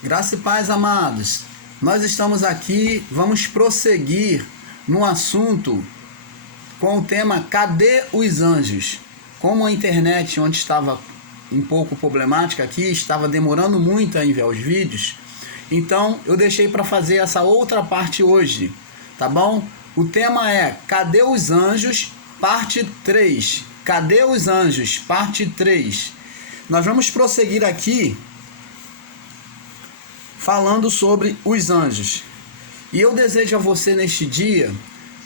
Graça e paz, amados. Nós estamos aqui, vamos prosseguir no assunto com o tema Cadê os anjos? Como a internet, onde estava um pouco problemática aqui, estava demorando muito a enviar os vídeos, então eu deixei para fazer essa outra parte hoje, tá bom? O tema é Cadê os anjos? Parte 3. Cadê os anjos? Parte 3. Nós vamos prosseguir aqui falando sobre os anjos. E eu desejo a você neste dia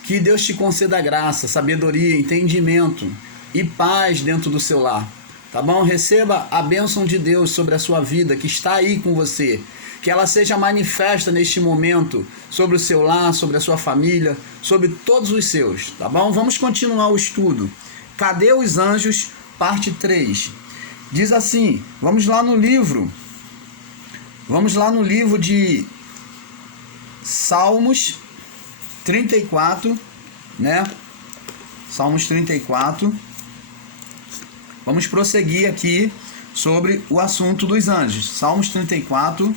que Deus te conceda graça, sabedoria, entendimento e paz dentro do seu lar. Tá bom? Receba a bênção de Deus sobre a sua vida, que está aí com você. Que ela seja manifesta neste momento sobre o seu lar, sobre a sua família, sobre todos os seus. Tá bom? Vamos continuar o estudo. Cadê os anjos? Parte 3. Diz assim, vamos lá no livro de Salmos 34, né? Salmos 34. Vamos prosseguir aqui sobre o assunto dos anjos. Salmos 34.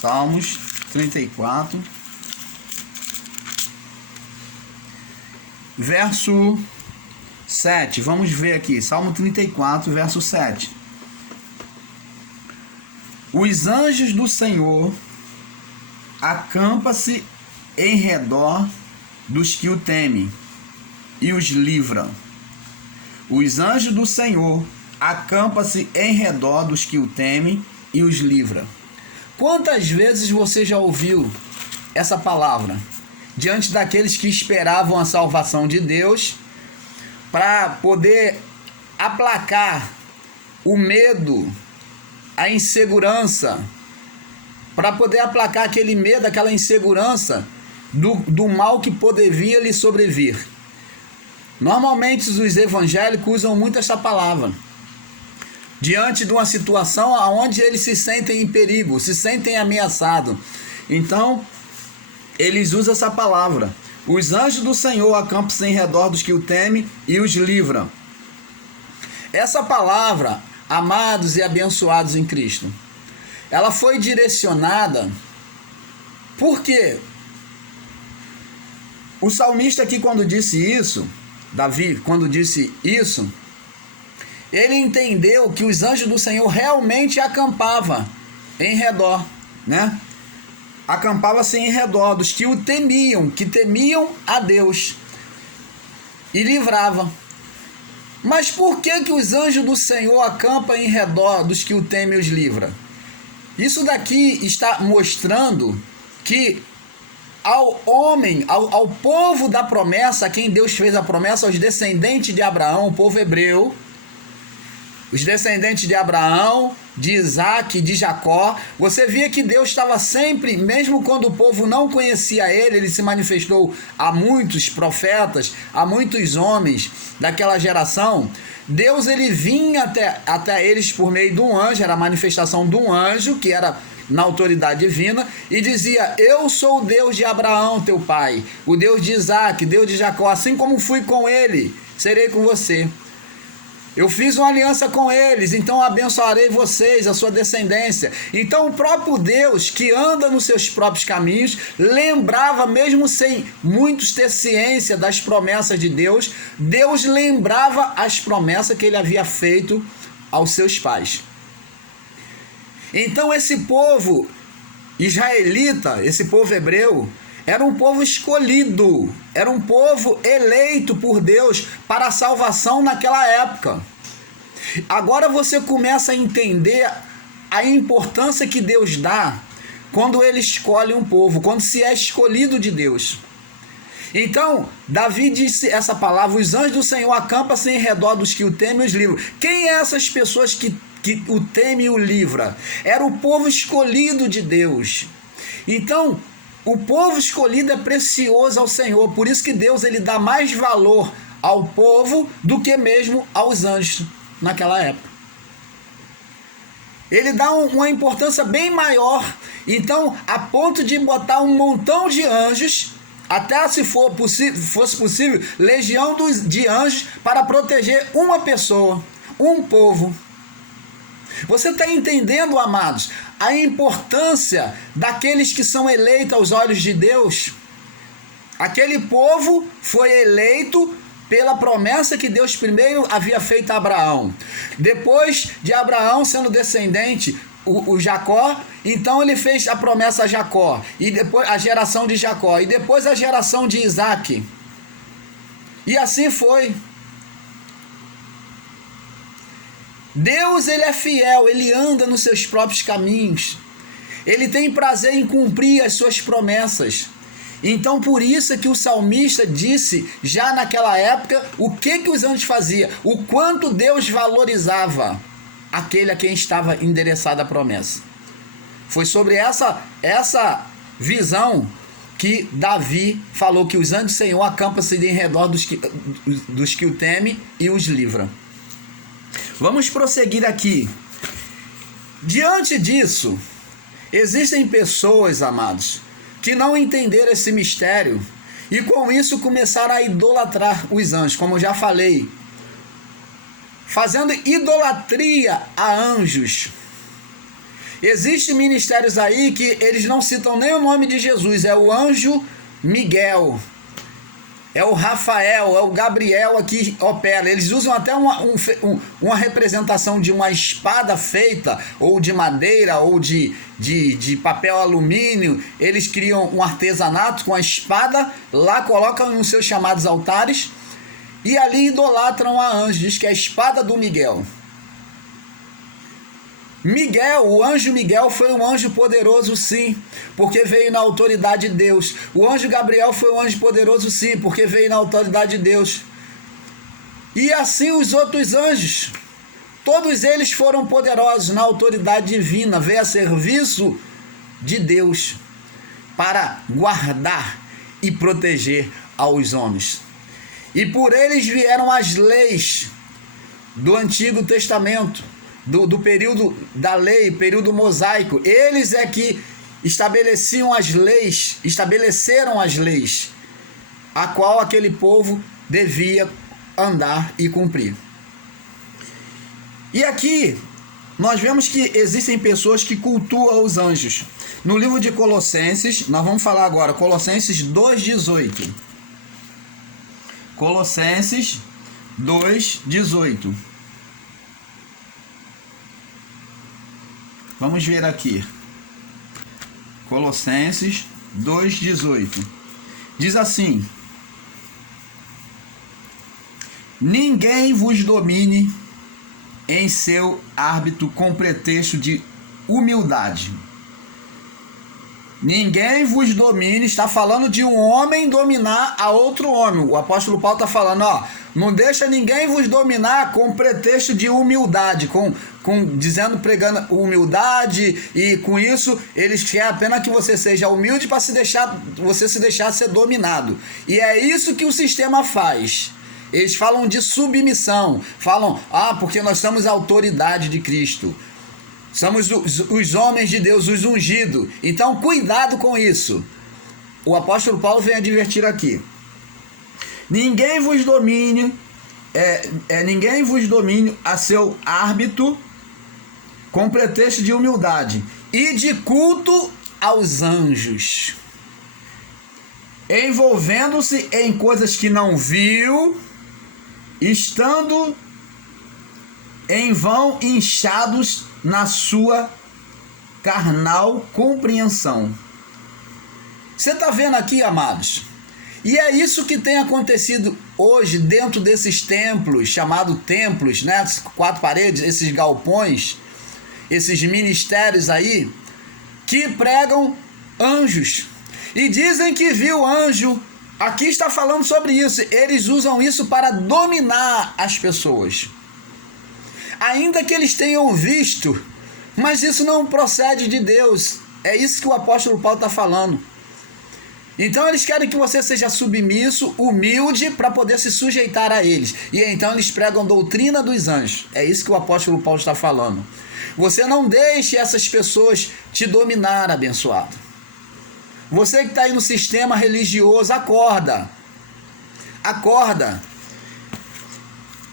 Salmos 34. Verso 7. Vamos ver aqui. Salmo 34, verso 7. Os anjos do Senhor acampa-se em redor dos que o temem e os livram. Os anjos do Senhor acampa-se em redor dos que o temem e os livra. Quantas vezes você já ouviu essa palavra diante daqueles que esperavam a salvação de Deus para poder aplacar o medo, a insegurança, para poder aplacar aquele medo, aquela insegurança do mal que poderia lhe sobrevir? Normalmente os evangélicos usam muito essa palavra diante de uma situação onde eles se sentem em perigo, se sentem ameaçados. Então, eles usam essa palavra. Os anjos do Senhor acampam-se em redor dos que o temem e os livram. Essa palavra, amados e abençoados em Cristo, ela foi direcionada. Por quê? O salmista aqui, quando disse isso, Davi, quando disse isso, ele entendeu que os anjos do Senhor realmente acampavam em redor, né? Acampava-se em redor dos que o temiam, que temiam a Deus, e livrava. Mas por que os anjos do Senhor acampam em redor dos que o temem e os livra? Isso daqui está mostrando que ao homem, ao povo da promessa, a quem Deus fez a promessa, aos descendentes de Abraão, o povo hebreu, os descendentes de Abraão, de Isaac, de Jacó, você via que Deus estava sempre, mesmo quando o povo não conhecia ele se manifestou a muitos profetas, a muitos homens daquela geração. Deus, ele vinha até eles por meio de um anjo, era a manifestação de um anjo, que era na autoridade divina, e dizia: eu sou o Deus de Abraão, teu pai, o Deus de Isaac, Deus de Jacó, assim como fui com ele, serei com você. Eu fiz uma aliança com eles, então abençoarei vocês, a sua descendência. Então o próprio Deus, que anda nos seus próprios caminhos, lembrava, mesmo sem muitos ter ciência das promessas de Deus, Deus lembrava as promessas que ele havia feito aos seus pais. Então esse povo israelita, esse povo hebreu, era um povo escolhido, era um povo eleito por Deus para a salvação naquela época. Agora você começa a entender a importância que Deus dá quando ele escolhe um povo, quando se é escolhido de Deus. Então, Davi disse essa palavra: os anjos do Senhor acampam-se em redor dos que o temem e os livram. Quem é essas pessoas que o temem e o livra? Era o povo escolhido de Deus. Então, o povo escolhido é precioso ao Senhor, por isso que Deus, ele dá mais valor ao povo do que mesmo aos anjos naquela época. Ele dá uma importância bem maior, então a ponto de botar um montão de anjos, até se fosse possível, legião de anjos para proteger uma pessoa. um povo. Você está entendendo, amados, a importância daqueles que são eleitos aos olhos de Deus? Aquele povo foi eleito pela promessa que Deus primeiro havia feito a Abraão. Depois de Abraão sendo descendente, o Jacó, então ele fez a promessa a Jacó, e depois a geração de Jacó, e depois a geração de Isaac. E assim foi. Deus, ele é fiel, ele anda nos seus próprios caminhos. Ele tem prazer em cumprir as suas promessas. Então, por isso é que o salmista disse, já naquela época, o que os anjos faziam, o quanto Deus valorizava aquele a quem estava endereçada a promessa. Foi sobre essa visão que Davi falou que os anjos do Senhor acampam-se em redor dos que o temem e os livram. Vamos prosseguir aqui. Diante disso, existem pessoas, amados, que não entenderam esse mistério e com isso começaram a idolatrar os anjos, como eu já falei, fazendo idolatria a anjos. Existem ministérios aí que eles não citam nem o nome de Jesus, é o anjo Miguel, é o Rafael, é o Gabriel aqui opera. Eles usam até uma representação de uma espada feita, ou de madeira, ou de papel alumínio. Eles criam um artesanato com a espada, lá colocam nos seus chamados altares, e ali idolatram a anjo, diz que é a espada do Miguel. Miguel, o anjo Miguel foi um anjo poderoso sim, porque veio na autoridade de Deus. O anjo Gabriel foi um anjo poderoso sim, porque veio na autoridade de Deus. E assim os outros anjos, todos eles foram poderosos na autoridade divina, veio a serviço de Deus para guardar e proteger aos homens. E por eles vieram as leis do Antigo Testamento, do período da lei, período mosaico. Eles é que estabeleceram as leis, a qual aquele povo devia andar e cumprir. E aqui nós vemos que existem pessoas que cultuam os anjos. No livro de Colossenses, nós vamos falar agora, Colossenses 2,18. Colossenses 2,18. Vamos ver aqui. Colossenses 2,18. Diz assim: ninguém vos domine em seu árbitro com pretexto de humildade. Ninguém vos domine, está falando de um homem dominar a outro homem. O apóstolo Paulo está falando, não deixa ninguém vos dominar com pretexto de humildade, pregando humildade, e com isso eles querem apenas que você seja humilde para você se deixar ser dominado. E é isso que o sistema faz. Eles falam de submissão, falam, porque nós somos a autoridade de Cristo. Somos os homens de Deus, os ungidos. Então, cuidado com isso. O apóstolo Paulo vem advertir aqui. Ninguém vos domine a seu árbitro com pretexto de humildade e de culto aos anjos, envolvendo-se em coisas que não viu, estando em vão inchados na sua carnal compreensão. Você está vendo aqui, amados? E é isso que tem acontecido hoje dentro desses templos, chamados templos, né? 4 paredes, esses galpões, esses ministérios aí, que pregam anjos. E dizem que viu anjo. Aqui está falando sobre isso. Eles usam isso para dominar as pessoas. Ainda que eles tenham visto, mas isso não procede de Deus. É isso que o apóstolo Paulo está falando. Então eles querem que você seja submisso, humilde, para poder se sujeitar a eles. E então eles pregam doutrina dos anjos. É isso que o apóstolo Paulo está falando. Você não deixe essas pessoas te dominar, abençoado. Você que está aí no sistema religioso, acorda. Acorda.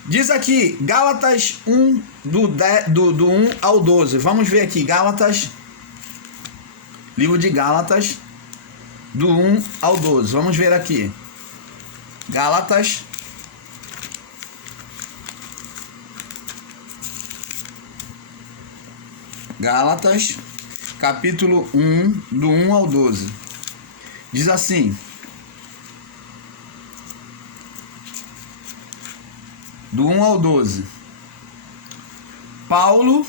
Diz aqui, Gálatas 1, do 1 ao 12. Vamos ver aqui, Gálatas, livro de Gálatas, do 1 ao 12. Vamos ver aqui. Gálatas, capítulo 1, do 1 ao 12. Diz assim: do 1 ao 12. Paulo,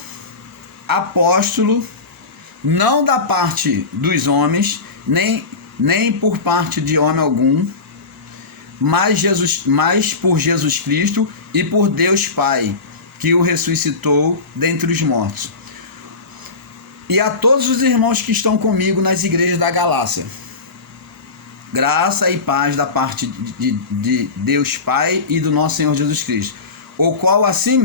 apóstolo, não da parte dos homens, nem por parte de homem algum, mas por Jesus Cristo e por Deus Pai, que o ressuscitou dentre os mortos. E a todos os irmãos que estão comigo nas igrejas da Galácia, graça e paz da parte de Deus Pai e do nosso Senhor Jesus Cristo, o qual se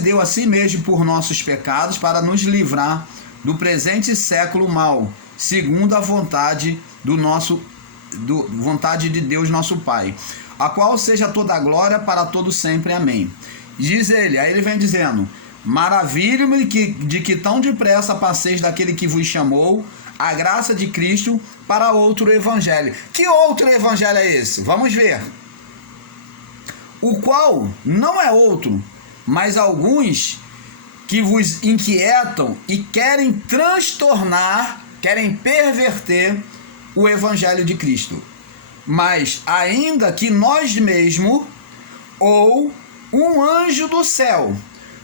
deu a si mesmo por nossos pecados, para nos livrar do presente século mau, segundo a vontade vontade de Deus nosso Pai, a qual seja toda a glória para todo sempre. Amém. Diz ele, aí ele vem dizendo: maravilho-me de que tão depressa passeis daquele que vos chamou a graça de Cristo para outro evangelho. Que outro evangelho é esse? Vamos ver. O qual não é outro, mas alguns que vos inquietam e querem transtornar, querem perverter o evangelho de Cristo. Mas ainda que nós mesmos ou um anjo do céu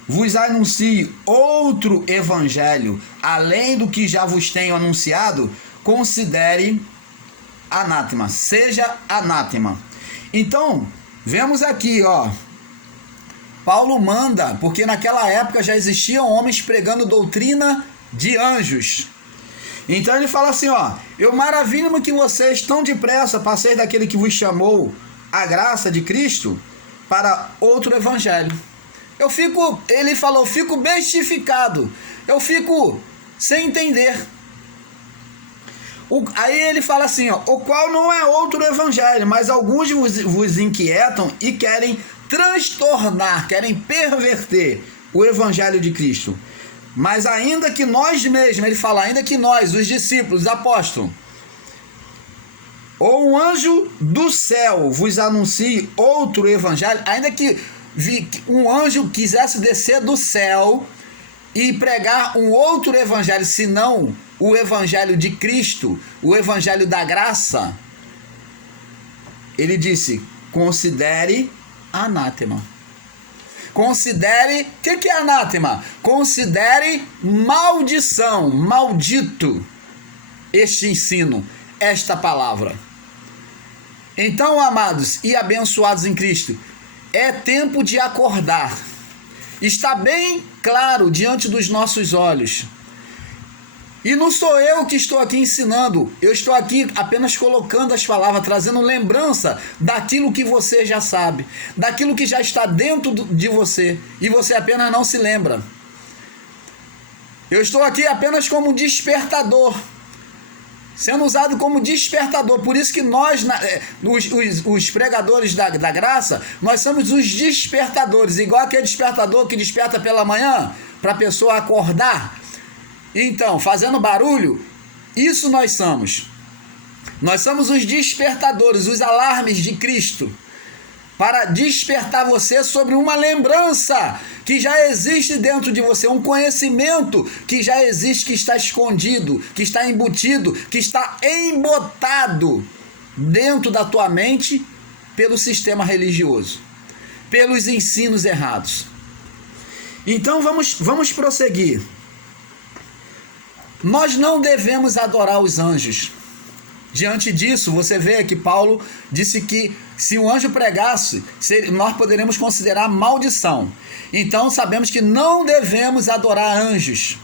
vos anuncie outro evangelho, além do que já vos tenho anunciado, considere anátema, seja anátema. Então, vemos aqui, Paulo manda, porque naquela época já existiam homens pregando doutrina de anjos. Então ele fala assim, eu maravilho-me que vocês tão depressa passeis daquele que vos chamou a graça de Cristo para outro evangelho. Ele falou, fico bestificado, eu fico sem entender. Aí ele fala assim, o qual não é outro evangelho, mas alguns vos inquietam e querem transtornar, querem perverter o evangelho de Cristo. Mas ainda que nós mesmos, ele fala, ainda que nós, os discípulos, os apóstolos, ou um anjo do céu vos anuncie outro evangelho, ainda que um anjo quisesse descer do céu e pregar um outro evangelho, senão o evangelho de Cristo, o evangelho da graça, ele disse, considere anátema. Considere, o que é anátema? Considere maldição, maldito este ensino, esta palavra. Então, amados e abençoados em Cristo, é tempo de acordar. Está bem claro diante dos nossos olhos. E não sou eu que estou aqui ensinando, eu estou aqui apenas colocando as palavras, trazendo lembrança daquilo que você já sabe, daquilo que já está dentro de você, e você apenas não se lembra. Eu estou aqui apenas como despertador, sendo usado como despertador. Por isso que nós, os pregadores da graça, nós somos os despertadores, igual aquele despertador que desperta pela manhã, para a pessoa acordar. Então, fazendo barulho, isso nós somos. Nós somos os despertadores, os alarmes de Cristo, para despertar você sobre uma lembrança que já existe dentro de você, um conhecimento que já existe, que está escondido, que está embutido, que está embotado dentro da tua mente pelo sistema religioso, pelos ensinos errados. Então vamos prosseguir. Nós não devemos adorar os anjos. Diante disso, você vê que Paulo disse que se o anjo pregasse, nós poderemos considerar maldição. Então sabemos que não devemos adorar anjos.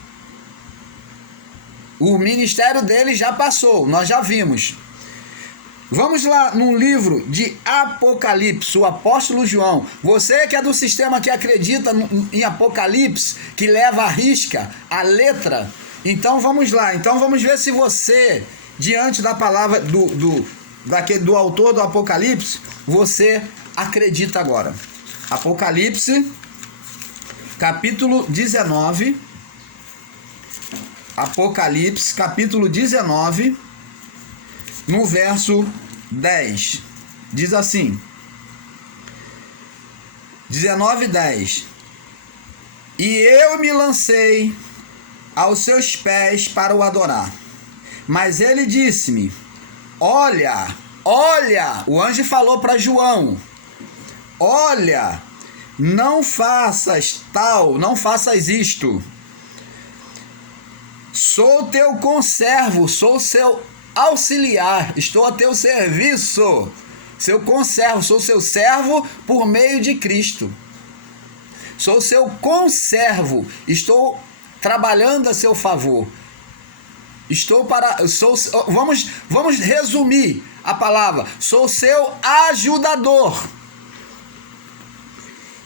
O ministério dele já passou, nós já vimos. Vamos lá no livro de Apocalipse, o apóstolo João. Você que é do sistema que acredita em Apocalipse, que leva a risca, a letra. Então vamos lá, vamos ver se você, diante da palavra do autor do Apocalipse, você acredita agora. Apocalipse, capítulo 19. Apocalipse, capítulo 19, no verso 10. Diz assim: 19:10. E eu me lancei aos seus pés para o adorar. Mas ele disse-me: olha, olha, o anjo falou para João: olha, não faças tal, não faças isto. Sou teu conservo, sou seu auxiliar, estou a teu serviço. Seu conservo, sou seu servo por meio de Cristo. Sou seu conservo, estou trabalhando a seu favor. Vamos resumir a palavra. Sou seu ajudador.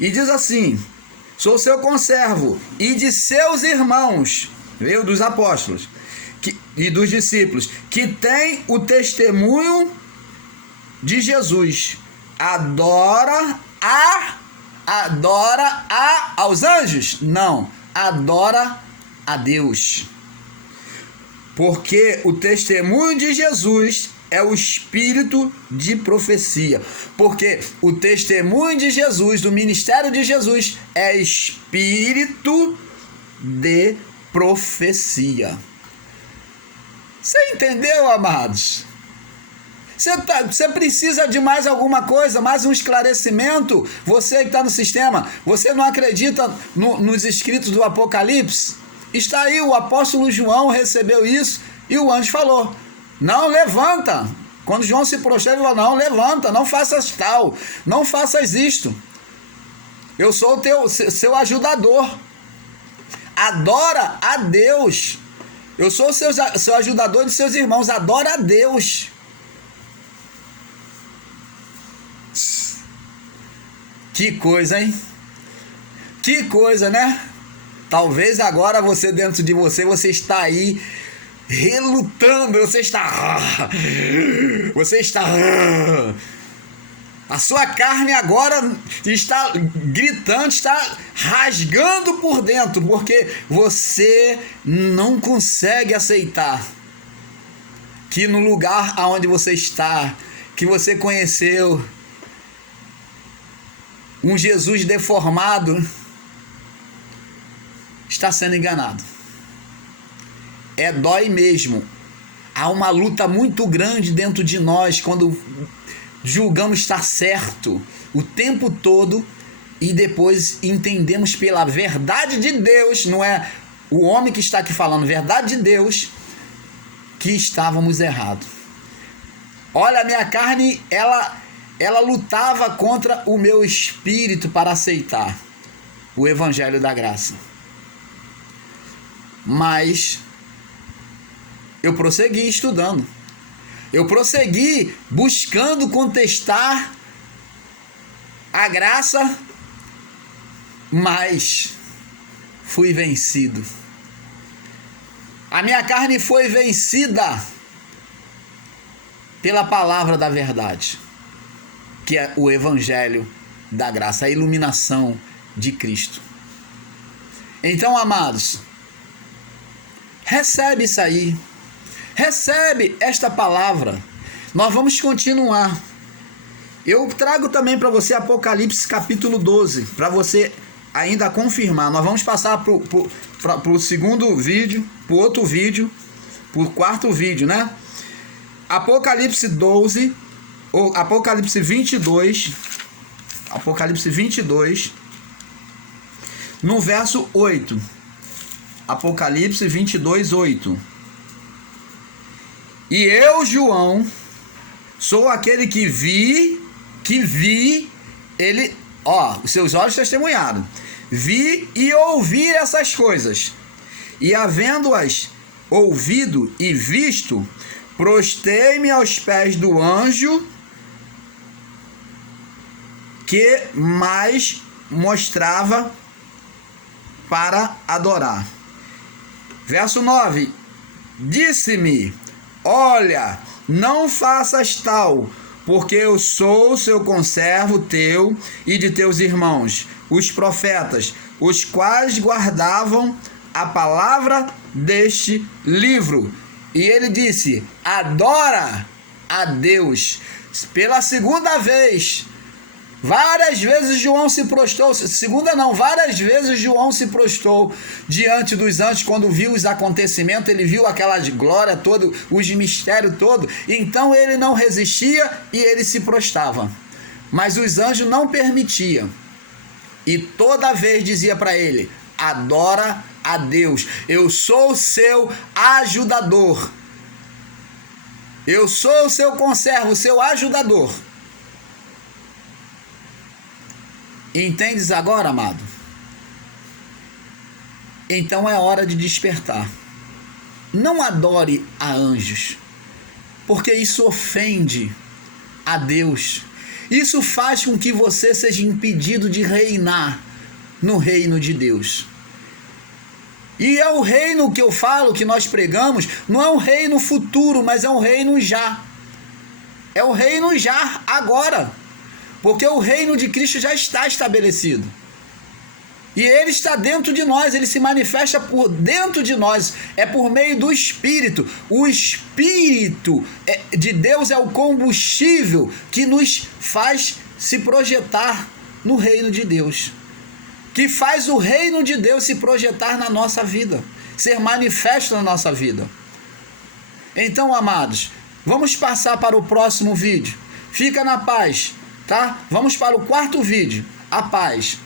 E diz assim: sou seu conservo e de seus irmãos, veio dos apóstolos e dos discípulos, que tem o testemunho de Jesus. Adora aos anjos? Não, adora a Deus. Porque o testemunho de Jesus é o espírito de profecia. Porque o testemunho de Jesus, do ministério de Jesus, é espírito de profecia. Você entendeu, amados? Você precisa de mais alguma coisa, mais um esclarecimento? Você que está no sistema, você não acredita nos escritos do Apocalipse? Está aí, o apóstolo João recebeu isso e o anjo falou: não, levanta. Quando João se prostrou, ele falou: não, levanta, não faças tal, não faças isto. Eu sou o seu ajudador. Adora a Deus. Eu sou o seu ajudador de seus irmãos. Adora a Deus. Que coisa, hein? Que coisa, né? Talvez agora dentro de você está aí relutando, você está a sua carne agora está gritando, está rasgando por dentro, porque você não consegue aceitar que no lugar aonde você está, que você conheceu um Jesus deformado, está sendo enganado. Dói mesmo. Há uma luta muito grande dentro de nós quando julgamos estar certo o tempo todo e depois entendemos pela verdade de Deus, não é o homem que está aqui falando, verdade de Deus, que estávamos errados. Olha, a minha carne, ela lutava contra o meu espírito para aceitar o evangelho da graça. Mas eu prossegui estudando. Eu prossegui buscando contestar a graça, mas fui vencido. A minha carne foi vencida pela palavra da verdade, que é o evangelho da graça, a iluminação de Cristo. Então, amados, recebe isso aí. Recebe esta palavra. Nós vamos continuar. Eu trago também para você Apocalipse capítulo 12, para você ainda confirmar. Nós vamos passar para o segundo vídeo, para o outro vídeo, para o quarto vídeo, né? Apocalipse 12, ou Apocalipse 22, Apocalipse 22, no verso 8. Apocalipse 22, 8. E eu, João, sou aquele que vi, ele, os seus olhos testemunharam, vi e ouvi essas coisas, e havendo-as ouvido e visto, prostrei-me aos pés do anjo que mais mostrava para adorar. Verso 9, disse-me: olha, não faças tal, porque eu sou seu conservo teu e de teus irmãos, os profetas, os quais guardavam a palavra deste livro. E ele disse: adora a Deus. Pela segunda vez, várias vezes João se prostrou, várias vezes João se prostrou diante dos anjos. Quando viu os acontecimentos, ele viu aquela glória toda, os mistérios todos, então ele não resistia e ele se prostrava, mas os anjos não permitiam, e toda vez dizia para ele: adora a Deus, eu sou o seu ajudador, eu sou o seu conservo, o seu ajudador. Entendes agora, amado? Então é hora de despertar. Não adore a anjos, porque isso ofende a Deus. Isso faz com que você seja impedido de reinar no reino de Deus. E é o reino que eu falo, que nós pregamos, não é um reino futuro, mas é um reino já. É o reino já, agora. Porque o reino de Cristo já está estabelecido. E ele está dentro de nós, ele se manifesta por dentro de nós, é por meio do Espírito. O Espírito de Deus é o combustível que nos faz se projetar no reino de Deus, que faz o reino de Deus se projetar na nossa vida, ser manifesto na nossa vida. Então, amados, vamos passar para o próximo vídeo. Fica na paz, tá? Vamos para o quarto vídeo. A paz.